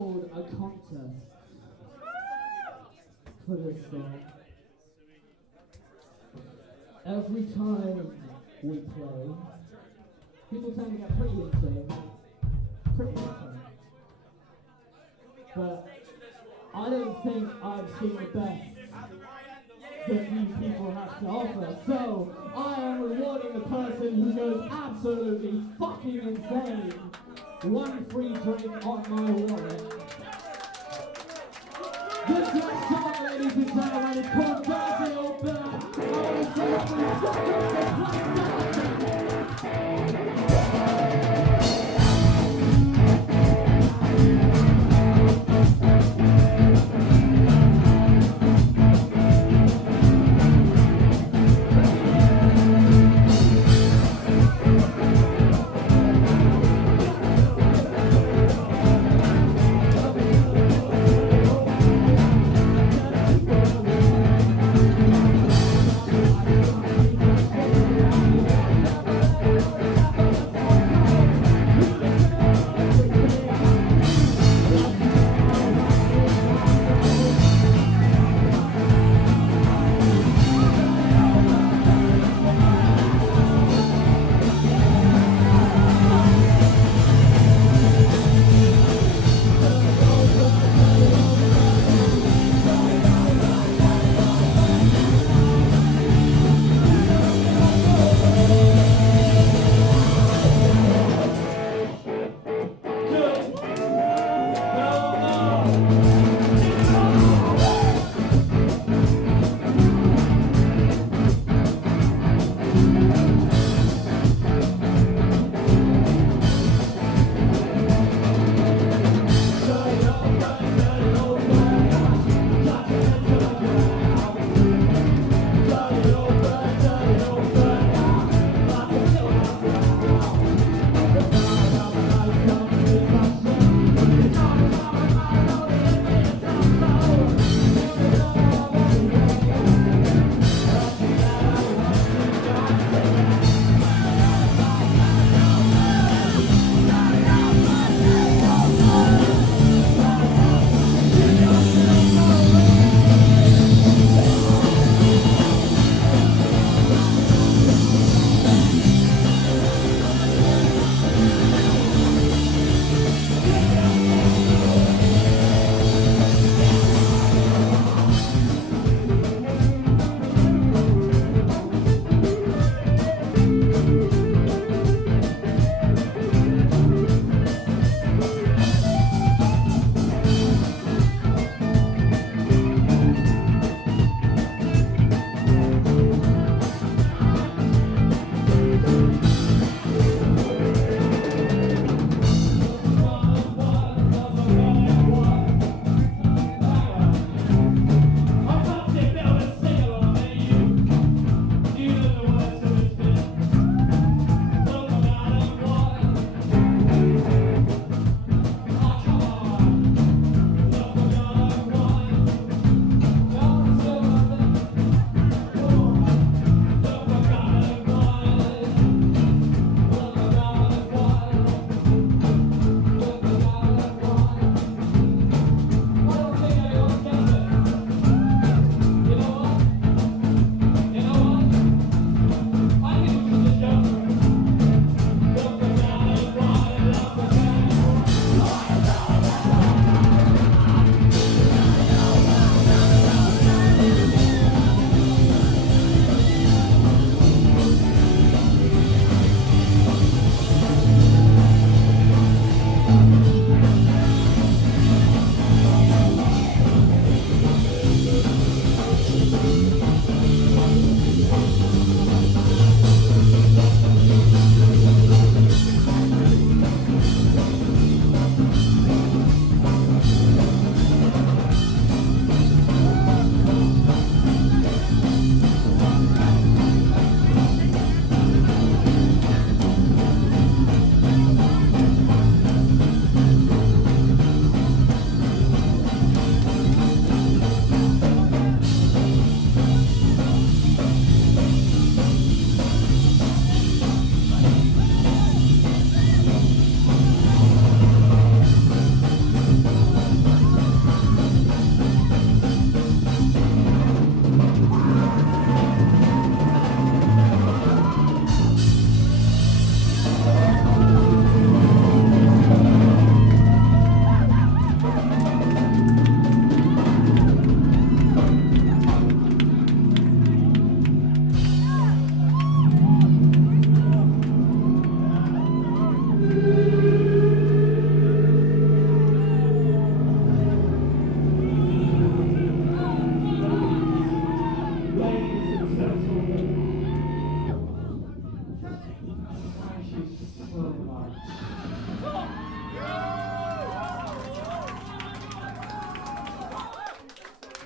hold a contest for this song. Every time we play, people tend to get pretty insane. Pretty insane. But I don't think I've seen the best that you people have to offer. So I am rewarding the person who goes absolutely fucking insane. One free drink on my wallet. This next song, ladies and gentlemen, is called Dirty Old Bill. I want to say every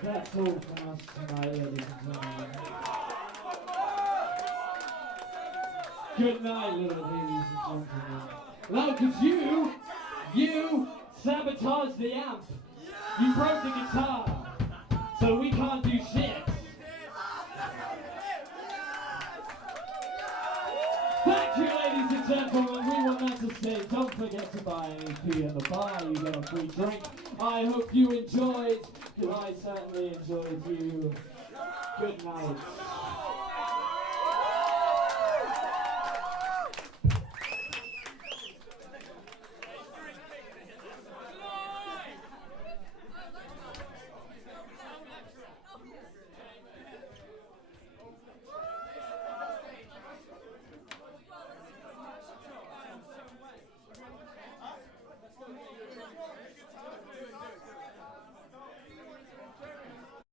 That's all from us tonight, ladies and gentlemen. Good night, little ladies and gentlemen. No, because you sabotaged the amp. You broke the guitar, so we can't do shit. Thank you, ladies and gentlemen. We want that to stay. Don't forget to buy an EP in the bar. You get a free drink. I hope you enjoyed, because I certainly enjoyed you. Good night.